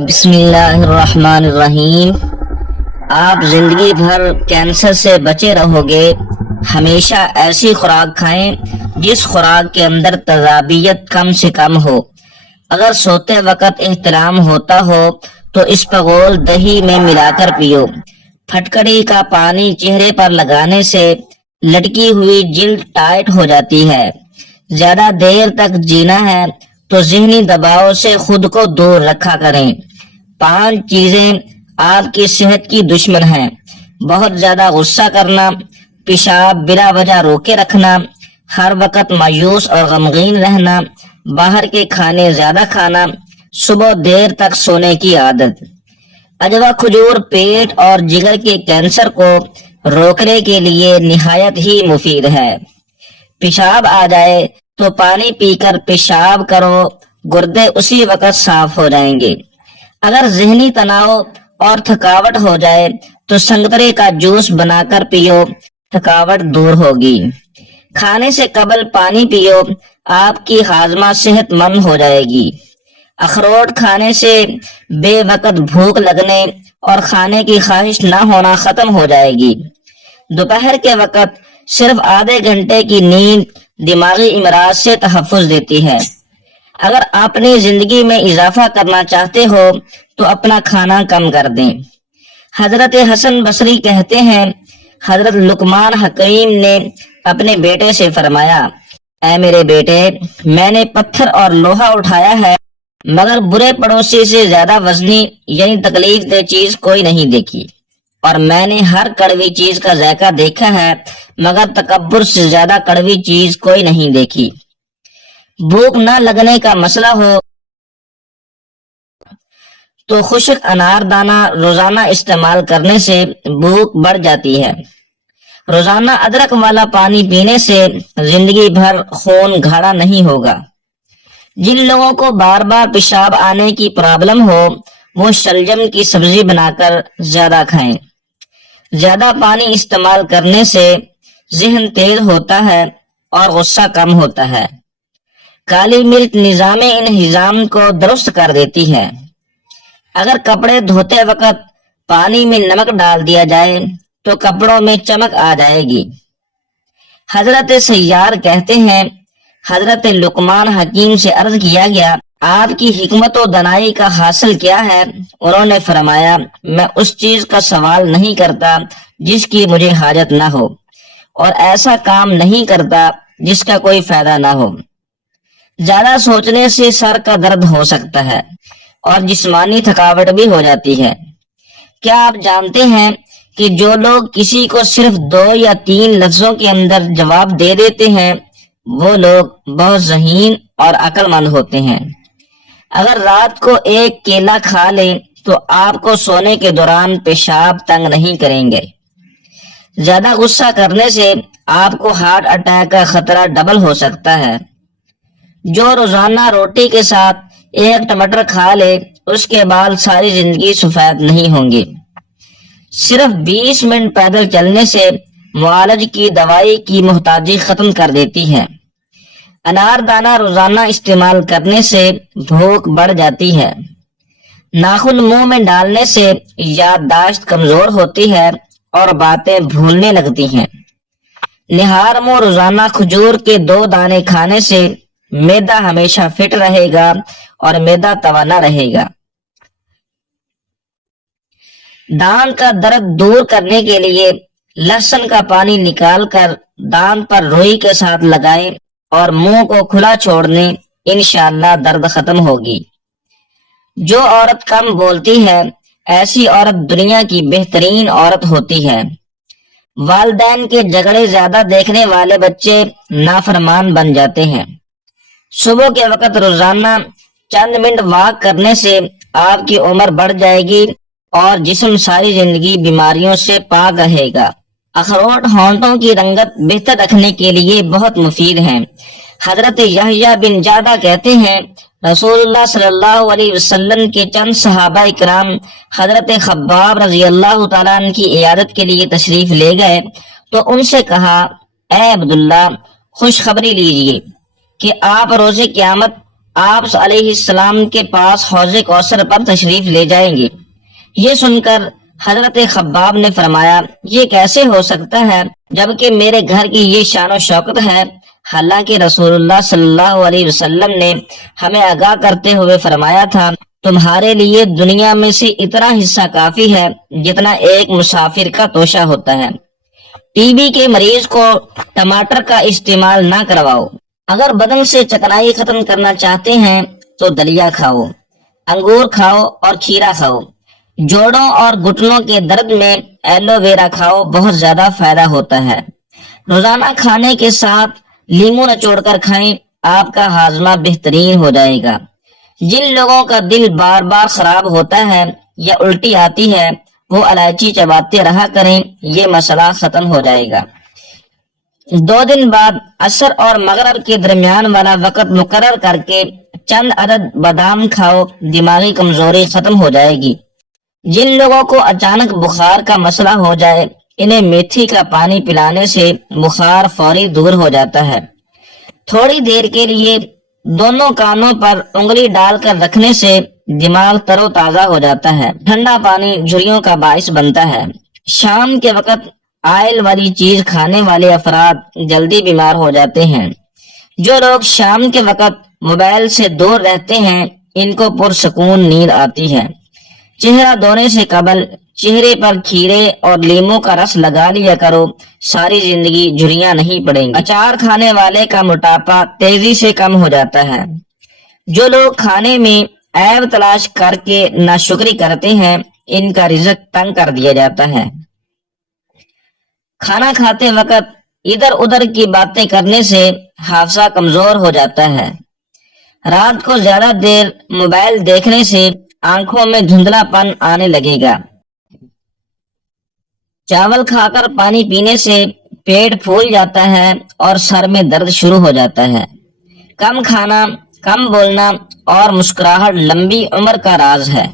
بسم اللہ الرحمن الرحیم۔ آپ زندگی بھر کینسر سے بچے رہو گے۔ ہمیشہ ایسی خوراک کھائیں جس خوراک کے اندر تضابیت کم سے کم ہو۔ اگر سوتے وقت احتلام ہوتا ہو تو اسپغول دہی میں ملا کر پیو۔ پھٹکڑی کا پانی چہرے پر لگانے سے لٹکی ہوئی جلد ٹائٹ ہو جاتی ہے۔ زیادہ دیر تک جینا ہے تو ذہنی دباؤ سے خود کو دور رکھا کریں۔ 5 چیزیں آپ کی صحت کی دشمن ہیں: بہت زیادہ غصہ کرنا، پیشاب بلا وجہ روکے رکھنا، ہر وقت مایوس اور غمگین رہنا، باہر کے کھانے زیادہ کھانا، صبح دیر تک سونے کی عادت۔ اجوا کھجور پیٹ اور جگر کے کینسر کو روکنے کے لیے نہایت ہی مفید ہے۔ پیشاب آ جائے تو پانی پی کر پیشاب کرو، گردے اسی وقت صاف ہو جائیں گے۔ اگر ذہنی تناؤ اور تھکاوٹ ہو جائے تو سنگترے کا جوس بنا کر پیو، تھکاوٹ دور ہوگی۔ کھانے سے قبل پانی پیو، آپ کی ہاضمہ صحت مند ہو جائے گی۔ اخروٹ کھانے سے بے وقت بھوک لگنے اور کھانے کی خواہش نہ ہونا ختم ہو جائے گی۔ دوپہر کے وقت صرف آدھے گھنٹے کی نیند دماغی امراض سے تحفظ دیتی ہے۔ اگر اپنی زندگی میں اضافہ کرنا چاہتے ہو تو اپنا کھانا کم کر دیں۔ حضرت حسن بصری کہتے ہیں، حضرت لقمان حکیم نے اپنے بیٹے سے فرمایا، اے میرے بیٹے، میں نے پتھر اور لوہا اٹھایا ہے مگر برے پڑوسی سے زیادہ وزنی یعنی تکلیف دہ چیز کوئی نہیں دیکھی، اور میں نے ہر کڑوی چیز کا ذائقہ دیکھا ہے مگر تکبر سے زیادہ کڑوی چیز کوئی نہیں دیکھی۔ بھوک نہ لگنے کا مسئلہ ہو تو خشک انار دانہ روزانہ استعمال کرنے سے بھوک بڑھ جاتی ہے۔ روزانہ ادرک والا پانی پینے سے زندگی بھر خون گاڑھا نہیں ہوگا۔ جن لوگوں کو بار بار پیشاب آنے کی پرابلم ہو وہ شلجم کی سبزی بنا کر زیادہ کھائیں۔ زیادہ پانی استعمال کرنے سے ذہن تیز ہوتا ہے اور غصہ کم ہوتا ہے۔ کالی مرچ نظام انہضام کو درست کر دیتی ہے۔ اگر کپڑے دھوتے وقت پانی میں نمک ڈال دیا جائے تو کپڑوں میں چمک آ جائے گی۔ حضرت سیار کہتے ہیں، حضرت لقمان حکیم سے عرض کیا گیا، آپ کی حکمت و دانائی کا حاصل کیا ہے؟ انہوں نے فرمایا، میں اس چیز کا سوال نہیں کرتا جس کی مجھے حاجت نہ ہو، اور ایسا کام نہیں کرتا جس کا کوئی فائدہ نہ ہو۔ زیادہ سوچنے سے سر کا درد ہو سکتا ہے اور جسمانی تھکاوٹ بھی ہو جاتی ہے۔ کیا آپ جانتے ہیں کہ جو لوگ کسی کو صرف 2 یا 3 لفظوں کے اندر جواب دے دیتے ہیں وہ لوگ بہت ذہین اور عقل مند ہوتے ہیں۔ اگر رات کو ایک کیلا کھا لیں تو آپ کو سونے کے دوران پیشاب تنگ نہیں کریں گے۔ زیادہ غصہ کرنے سے آپ کو ہارٹ اٹیک کا خطرہ ڈبل ہو سکتا ہے۔ جو روزانہ روٹی کے ساتھ 1 ٹماٹر کھا لے اس کے بال ساری زندگی سفید نہیں ہوں گے۔ صرف 20 منٹ پیدل چلنے سے معالج کی دوائی کی محتاجی ختم کر دیتی ہے۔ انار دانہ روزانہ استعمال کرنے سے بھوک بڑھ جاتی ہے۔ ناخن منہ میں ڈالنے سے یادداشت کمزور ہوتی ہے اور باتیں بھولنے لگتی ہیں۔ نہار منہ روزانہ کھجور کے 2 دانے کھانے سے معدہ ہمیشہ فٹ رہے گا اور معدہ توانا رہے گا۔ دانت کا درد دور کرنے کے لیے لہسن کا پانی نکال کر دانت پر روئی کے ساتھ لگائیں اور منہ کو کھلا چھوڑ دیں، انشاءاللہ درد ختم ہوگی۔ جو عورت کم بولتی ہے ایسی عورت دنیا کی بہترین عورت ہوتی ہے۔ والدین کے جھگڑے زیادہ دیکھنے والے بچے نافرمان بن جاتے ہیں۔ صبح کے وقت روزانہ چند منٹ واک کرنے سے آپ کی عمر بڑھ جائے گی اور جسم ساری زندگی بیماریوں سے پاک رہے گا۔ اخروٹ ہونٹوں کی رنگت بہتر رکھنے کے لیے بہت مفید ہیں۔ حضرت یحییٰ بن جعدہ کہتے ہیں، رسول اللہ صلی اللہ علیہ وسلم کے چند صحابہ کرام حضرت خباب رضی اللہ تعالیٰ عنہ کی عیادت کے لیے تشریف لے گئے تو ان سے کہا، اے عبداللہ، خوشخبری لیجئے کہ آپ روز قیامت آپ علیہ السلام کے پاس حوض کوثر پر تشریف لے جائیں گے۔ یہ سن کر حضرت خباب نے فرمایا، یہ کیسے ہو سکتا ہے جبکہ میرے گھر کی یہ شان و شوکت ہے؟ حالانکہ رسول اللہ صلی اللہ علیہ وسلم نے ہمیں آگاہ کرتے ہوئے فرمایا تھا، تمہارے لیے دنیا میں سے اتنا حصہ کافی ہے جتنا ایک مسافر کا توشہ ہوتا ہے۔ ٹی بی کے مریض کو ٹماٹر کا استعمال نہ کرواؤ۔ اگر بدن سے چکنائی ختم کرنا چاہتے ہیں تو دلیا کھاؤ، انگور کھاؤ اور کھیرا کھاؤ۔ جوڑوں اور گھٹنوں کے درد میں ایلو ویرا کھاؤ، بہت زیادہ فائدہ ہوتا ہے۔ روزانہ کھانے کے ساتھ لیمو نچوڑ کر کھائیں، آپ کا ہاضمہ بہترین ہو جائے گا۔ جن لوگوں کا دل بار بار خراب ہوتا ہے یا الٹی آتی ہے وہ الائچی چباتے رہا کریں، یہ مسئلہ ختم ہو جائے گا۔ 2 دن بعد عصر اور مغرب کے درمیان والا وقت مقرر کر کے چند عدد بادام کھاؤ، دماغی کمزوری ختم ہو جائے گی۔ جن لوگوں کو اچانک بخار کا مسئلہ ہو جائے انہیں میتھی کا پانی پلانے سے بخار فوری دور ہو جاتا ہے۔ تھوڑی دیر کے لیے دونوں کانوں پر انگلی ڈال کر رکھنے سے دماغ تر و تازہ ہو جاتا ہے۔ ٹھنڈا پانی جھریوں کا باعث بنتا ہے۔ شام کے وقت آئل والی چیز کھانے والے افراد جلدی بیمار ہو جاتے ہیں۔ جو لوگ شام کے وقت موبائل سے دور رہتے ہیں ان کو پرسکون نیند آتی ہے۔ چہرہ دھونے سے قبل چہرے پر کھیرے اور لیموں کا رس لگا لیا کرو، ساری زندگی جھریاں نہیں پڑیں گی۔ اچار کھانے والے کا موٹاپا تیزی سے کم ہو جاتا ہے۔ جو لوگ کھانے میں عیب تلاش کر کے ناشکری کرتے ہیں ان کا رزق تنگ کر دیا جاتا ہے۔ کھانا کھاتے وقت ادھر ادھر کی باتیں کرنے سے حافظہ کمزور ہو جاتا ہے۔ رات کو زیادہ دیر موبائل دیکھنے سے آنکھوں میں دھندلا پن آنے لگے گا۔ چاول کھا کر پانی پینے سے پیٹ پھول جاتا ہے اور سر میں درد شروع ہو جاتا ہے۔ کم کھانا، کم بولنا اور مسکراہٹ لمبی عمر کا راز ہے۔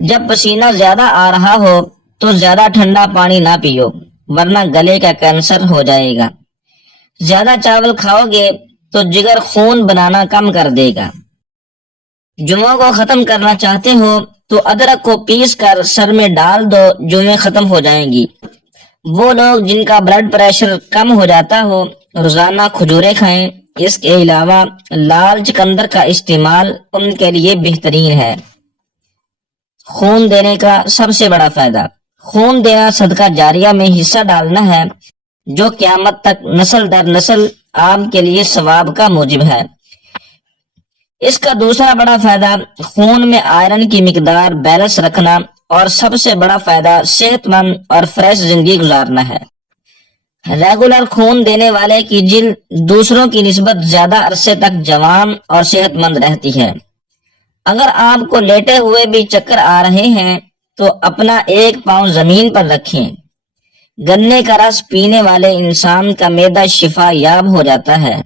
جب پسینہ زیادہ آ رہا ہو تو زیادہ ٹھنڈا پانی نہ پیو ورنہ گلے کا کینسر ہو جائے گا۔ زیادہ چاول کھاؤ گے تو جگر خون بنانا کم کر دے گا۔ جمعوں کو ختم کرنا چاہتے ہو تو ادرک کو پیس کر سر میں ڈال دو، جمعے ختم ہو جائیں گی۔ وہ لوگ جن کا بلڈ پریشر کم ہو جاتا ہو روزانہ کھجوریں کھائیں۔ اس کے علاوہ لال چقندر کا استعمال ان کے لیے بہترین ہے۔ خون دینے کا سب سے بڑا فائدہ، خون دینا صدقہ جاریہ میں حصہ ڈالنا ہے جو قیامت تک نسل در نسل آپ کے لیے ثواب کا موجب ہے۔ اس کا دوسرا بڑا فائدہ خون میں آئرن کی مقدار بیلنس رکھنا اور سب سے بڑا فائدہ صحت مند اور فریش زندگی گزارنا ہے۔ ریگولر خون دینے والے کی جلد دوسروں کی نسبت زیادہ عرصے تک جوان اور صحت مند رہتی ہے۔ اگر آپ کو لیٹے ہوئے بھی چکر آ رہے ہیں تو اپنا ایک پاؤں زمین پر رکھیں۔ گنے کا رس پینے والے انسان کا معدہ شفا یاب ہو جاتا ہے۔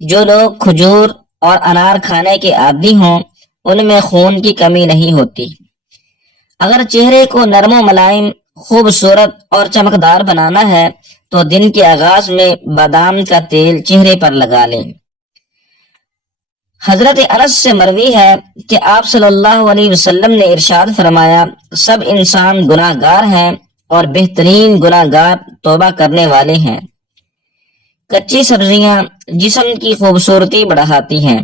جو لوگ کھجور اور انار کھانے کے عادی ہوں ان میں خون کی کمی نہیں ہوتی۔ اگر چہرے کو نرم و ملائم، خوبصورت اور چمکدار بنانا ہے تو دن کے آغاز میں بادام کا تیل چہرے پر لگا لیں۔ حضرت انس سے مروی ہے کہ آپ صلی اللہ علیہ وسلم نے ارشاد فرمایا، سب انسان گناہ گار ہیں اور بہترین گناہ گار توبہ کرنے والے ہیں۔ کچی سبزیاں جسم کی خوبصورتی بڑھاتی ہیں۔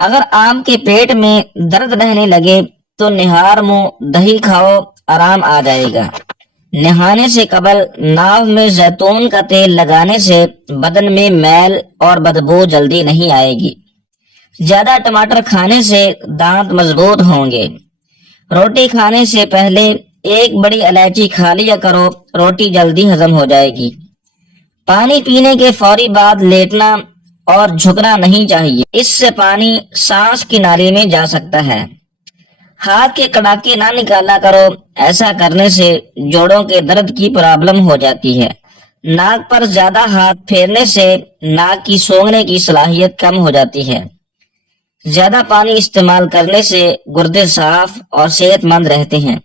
اگر آپ کے پیٹ میں درد رہنے لگے تو نہار منہ دہی کھاؤ، آرام آ جائے گا۔ نہانے سے قبل ناف میں زیتون کا تیل لگانے سے بدن میں میل اور بدبو جلدی نہیں آئے گی۔ زیادہ ٹماٹر کھانے سے دانت مضبوط ہوں گے۔ روٹی کھانے سے پہلے 1 بڑی الائچی کھا لیا کرو، روٹی جلدی ہضم ہو جائے گی۔ پانی پینے کے فوری بعد لیٹنا اور جھکنا نہیں چاہیے، اس سے پانی سانس کی نالی میں جا سکتا ہے۔ ہاتھ کے کڑاکے نہ نکالا کرو، ایسا کرنے سے جوڑوں کے درد کی پرابلم ہو جاتی ہے۔ ناک پر زیادہ ہاتھ پھیرنے سے ناک کی سونگھنے کی صلاحیت کم ہو جاتی ہے۔ زیادہ پانی استعمال کرنے سے گردے صاف اور صحت مند رہتے ہیں۔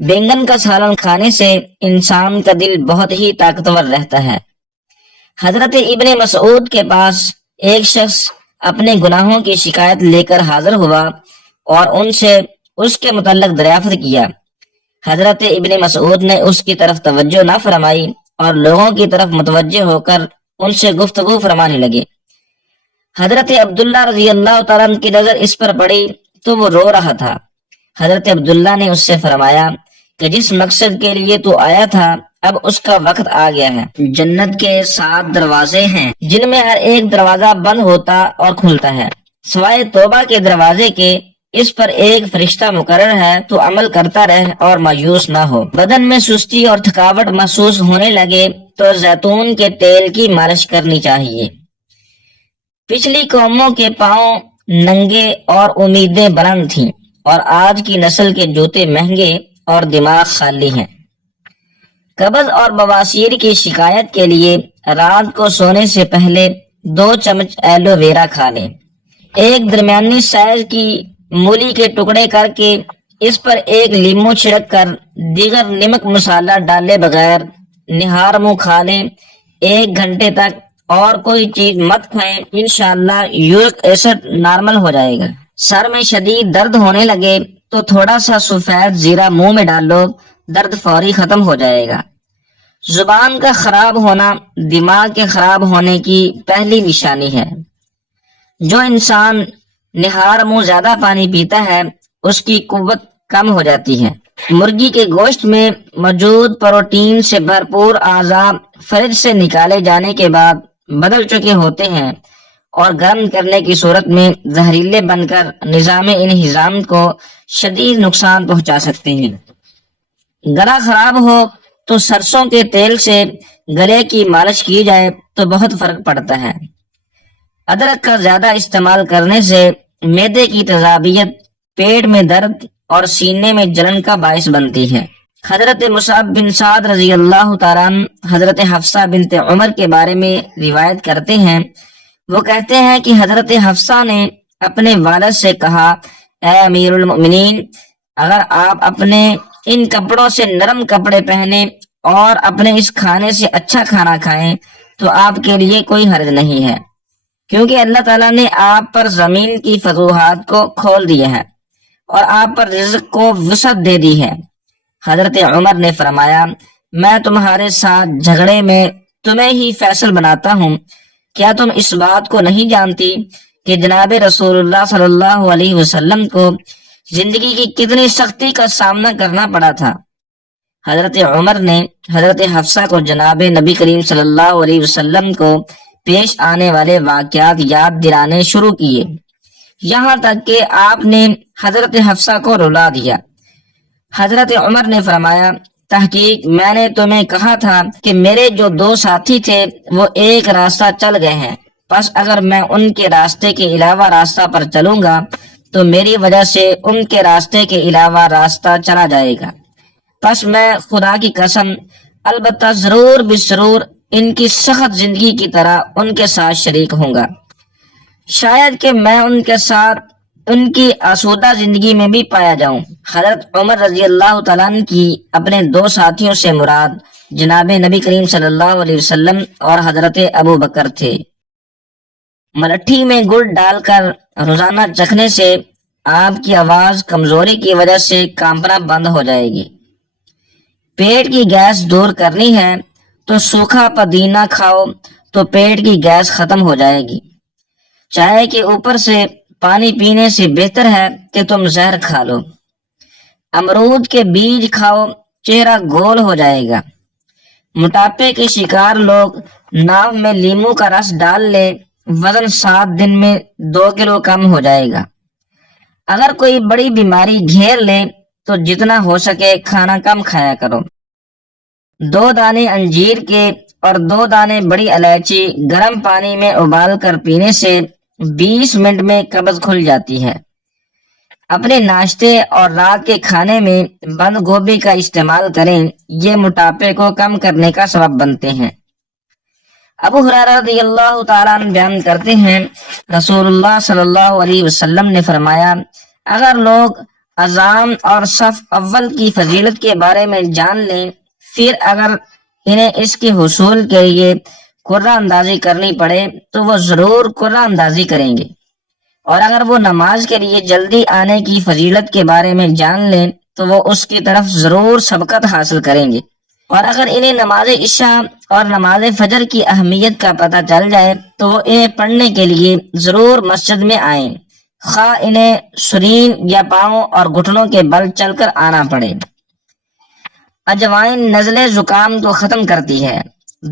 بینگن کا سالن کھانے سے انسان کا دل بہت ہی طاقتور رہتا ہے۔ حضرت ابن مسعود کے پاس ایک شخص اپنے گناہوں کی شکایت لے کر حاضر ہوا اور ان سے اس کے متعلق دریافت کیا۔ حضرت ابن مسعود نے اس کی طرف توجہ نہ فرمائی اور لوگوں کی طرف متوجہ ہو کر ان سے گفتگو فرمانے لگے۔ حضرت عبداللہ رضی اللہ تعالیٰ عنہ کی نظر اس پر پڑی تو وہ رو رہا تھا۔ حضرت عبداللہ نے اس سے فرمایا کہ جس مقصد کے لیے تو آیا تھا اب اس کا وقت آ گیا ہے۔ جنت کے 7 دروازے ہیں جن میں ہر ایک دروازہ بند ہوتا اور کھلتا ہے سوائے توبہ کے دروازے کے۔ اس پر ایک فرشتہ مقرر ہے، تو عمل کرتا رہ اور مایوس نہ ہو۔ بدن میں سستی اور تھکاوٹ محسوس ہونے لگے تو زیتون کے تیل کی مالش کرنی چاہیے۔ پچھلی قوموں کے پاؤں ننگے اور امیدیں بلند تھیں، اور آج کی نسل کے جوتے مہنگے اور دماغ خالی ہیں۔ قبض اور بواسیر کی شکایت کے لیے رات کو سونے سے پہلے 2 چمچ ایلو ویرا کھا لیں۔ ایک درمیانی سائز کی مولی کے ٹکڑے کر کے اس پر ایک لیمو چھڑک کر دیگر نمک مسالہ ڈالے بغیر نہار منہ کھا لیں 1 گھنٹے تک، اور کوئی چیز مت کھائیں، انشاءاللہ یورک ایسڈ نارمل ہو جائے گا۔ سر میں شدید درد ہونے لگے تو تھوڑا سا سفید زیرہ منہ میں ڈال لو، درد فوری ختم ہو جائے گا۔ زبان کا خراب ہونا دماغ کے خراب ہونے کی پہلی نشانی ہے۔ جو انسان نہار منہ زیادہ پانی پیتا ہے اس کی قوت کم ہو جاتی ہے۔ مرغی کے گوشت میں موجود پروٹین سے بھرپور اعضاء فریج سے نکالے جانے کے بعد بدل چکے ہوتے ہیں اور گرم کرنے کی صورت میں زہریلے بن کر نظام انہضام کو شدید نقصان پہنچا سکتے ہیں۔ گلا خراب ہو تو سرسوں کے تیل سے گلے کی مالش کی جائے تو بہت فرق پڑتا ہے۔ ادرک کا زیادہ استعمال کرنے سے معدے کی تیزابیت پیٹ میں درد اور سینے میں جلن کا باعث بنتی ہے۔ حضرت مصعب بن سعد رضی اللہ تعالیٰ عنہ حضرت حفصہ بنت عمر کے بارے میں روایت کرتے ہیں، وہ کہتے ہیں کہ حضرت حفصہ نے اپنے والد سے کہا، اے امیر المؤمنین، اگر آپ اپنے ان کپڑوں سے نرم کپڑے پہنے اور اپنے اس کھانے سے اچھا کھانا کھائیں تو آپ کے لیے کوئی حرج نہیں ہے، کیونکہ اللہ تعالیٰ نے آپ پر زمین کی فتوحات کو کھول دیا ہے اور آپ پر رزق کو وسعت دے دی ہے۔ حضرت عمر نے فرمایا، میں تمہارے ساتھ جھگڑے میں تمہیں ہی فیصل بناتا ہوں، کیا تم اس بات کو نہیں جانتی کہ جناب رسول اللہ صلی اللہ علیہ وسلم کو زندگی کی کتنی سختی کا سامنا کرنا پڑا تھا؟ حضرت عمر نے حضرت حفصہ کو جناب نبی کریم صلی اللہ علیہ وسلم کو پیش آنے والے واقعات یاد دلانے شروع کیے، یہاں تک کہ آپ نے حضرت حفصہ کو رلا دیا۔ حضرت عمر نے فرمایا، تحقیق میں نے تمہیں کہا تھا کہ میرے جو 2 ساتھی تھے وہ ایک راستہ چل گئے ہیں، پس اگر میں ان کے راستے کے علاوہ راستہ پر چلوں گا تو میری وجہ سے ان کے راستے کے علاوہ راستہ چلا جائے گا، پس میں خدا کی قسم البتہ ضرور بضرور ان کی سخت زندگی کی طرح ان کے ساتھ شریک ہوں گا، شاید کہ میں ان کے ساتھ ان کی آسودہ زندگی میں بھی پایا جاؤں۔ حضرت عمر رضی اللہ تعالیٰ عنہ کی اپنے 2 ساتھیوں سے مراد جناب نبی کریم صلی اللہ علیہ وسلم اور حضرت ابو بکر تھے۔ ملٹھی میں گڑ ڈال کر روزانہ چکھنے سے آپ کی آواز کمزوری کی وجہ سے کانپنا بند ہو جائے گی۔ پیٹ کی گیس دور کرنی ہے تو سوکھا پودینہ کھاؤ تو پیٹ کی گیس ختم ہو جائے گی۔ چائے کے اوپر سے پانی پینے سے بہتر ہے کہ تم زہر کھا لو۔ امرود کے بیج کھاؤ، چہرہ گول ہو جائے گا۔ موٹاپے کے شکار لوگ ناو میں لیمو کا رس ڈال لے، وزن 7 دن میں 2 کلو کم ہو جائے گا۔ اگر کوئی بڑی بیماری گھیر لے تو جتنا ہو سکے کھانا کم کھایا کرو۔ 2 دانے انجیر کے اور 2 دانے بڑی الائچی گرم پانی میں ابال کر پینے سے 20 منٹ میں قبض کھل جاتی ہے۔ اپنے ناشتے اور رات کے کھانے میں بند گوبھی کا استعمال کریں، یہ موٹاپے کو کم کرنے کا سبب بنتے ہیں۔ ابو ہریرہ رضی اللہ تعالیٰ عنہ بیان کرتے ہیں، رسول اللہ صلی اللہ علیہ وسلم نے فرمایا، اگر لوگ اذان اور صف اول کی فضیلت کے بارے میں جان لیں، پھر اگر انہیں اس کے حصول کے لیے قرہ اندازی کرنی پڑے تو وہ ضرور قرہ اندازی کریں گے، اور اگر وہ نماز کے لیے جلدی آنے کی فضیلت کے بارے میں جان لیں تو وہ اس کی طرف ضرور سبقت حاصل کریں گے، اور اگر انہیں نماز عشاء اور نماز فجر کی اہمیت کا پتہ چل جائے تو وہ انہیں پڑھنے کے لیے ضرور مسجد میں آئیں، خواہ انہیں سرین یا پاؤں اور گھٹنوں کے بل چل کر آنا پڑے۔ اجوائن نزلے زکام کو ختم کرتی ہے،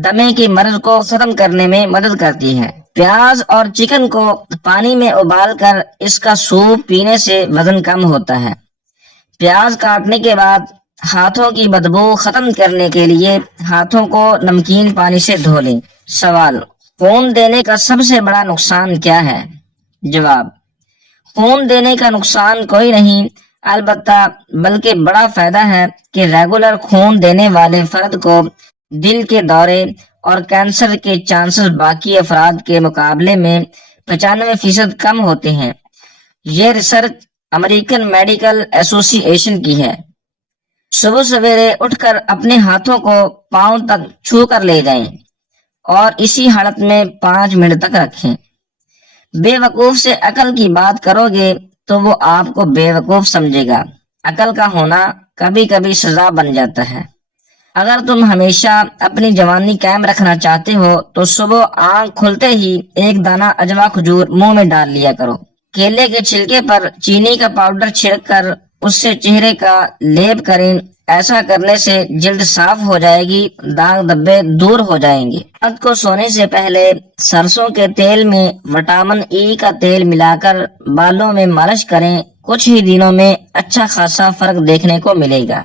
دمے کے مرض کو ختم کرنے میں مدد کرتی ہے۔ پیاز اور چکن کو پانی میں ابال کر اس کا سوپ پینے سے وزن کم ہوتا ہے۔ پیاز کاٹنے کے بعد ہاتھوں کی بدبو ختم کرنے کے لیے ہاتھوں کو نمکین پانی سے دھو لیں۔ سوال: خون دینے کا سب سے بڑا نقصان کیا ہے؟ جواب: خون دینے کا نقصان کوئی نہیں، البتہ بلکہ بڑا فائدہ ہے کہ ریگولر خون دینے والے فرد کو دل کے دورے اور کینسر کے چانسز باقی افراد کے مقابلے میں 95% کم ہوتے ہیں۔ یہ ریسرچ امریکن میڈیکل ایسوسی ایشن کی ہے۔ صبح سویرے اٹھ کر اپنے ہاتھوں کو پاؤں تک چھو کر لے جائیں اور اسی حالت میں 5 منٹ تک رکھیں۔ بے وقوف سے عقل کی بات کرو گے تو وہ آپ کو بے وقوف سمجھے گا۔ عقل کا ہونا کبھی کبھی سزا بن جاتا ہے۔ اگر تم ہمیشہ اپنی جوانی قائم رکھنا چاہتے ہو تو صبح آنکھ کھلتے ہی ایک دانہ اجوا کھجور منہ میں ڈال لیا کرو۔ کیلے کے چھلکے پر چینی کا پاؤڈر چھڑک کر اس سے چہرے کا لیپ کریں، ایسا کرنے سے جلد صاف ہو جائے گی، داغ دھبے دور ہو جائیں گے۔ رات کو سونے سے پہلے سرسوں کے تیل میں وٹامن ای کا تیل ملا کر بالوں میں مالش کریں، کچھ ہی دنوں میں اچھا خاصا فرق دیکھنے کو ملے گا۔